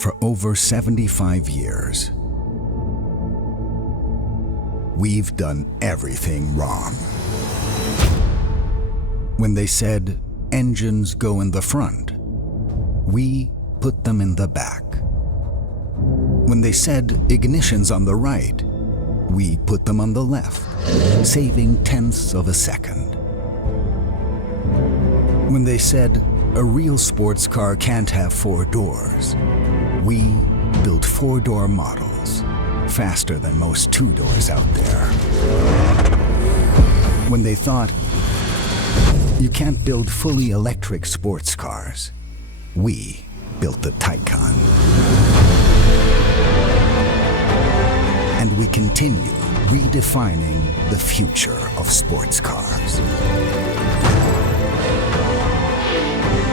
for over 75 years. We've done everything wrong. When they said engines go in the front, we put them in the back. When they said ignitions on the right, we put them on the left, saving tenths of a second. When they said a real sports car can't have 4 doors, we built 4-door models, faster than most 2 doors out there. When they thought you can't build fully electric sports cars, we built the Taycan. And we continue redefining the future of sports cars.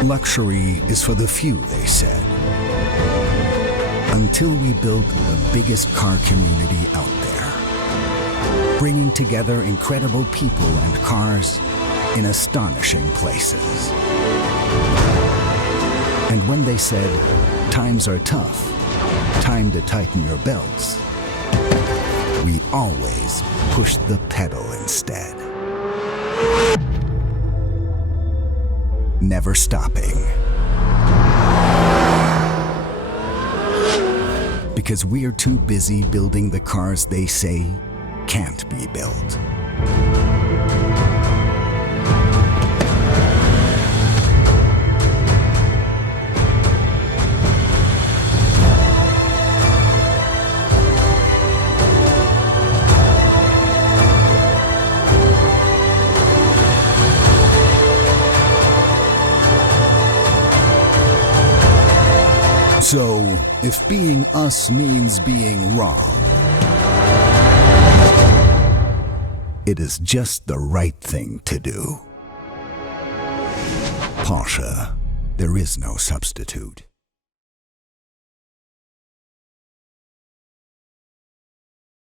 Luxury is for the few, they said. Until we built the biggest car community out there, bringing together incredible people and cars in astonishing places. And when they said, times are tough, time to tighten your belts, we always pushed the pedal instead. Never stopping. Because we're too busy building the cars they say can't be built. So, if being us means being wrong, it is just the right thing to do. Porsche, there is no substitute.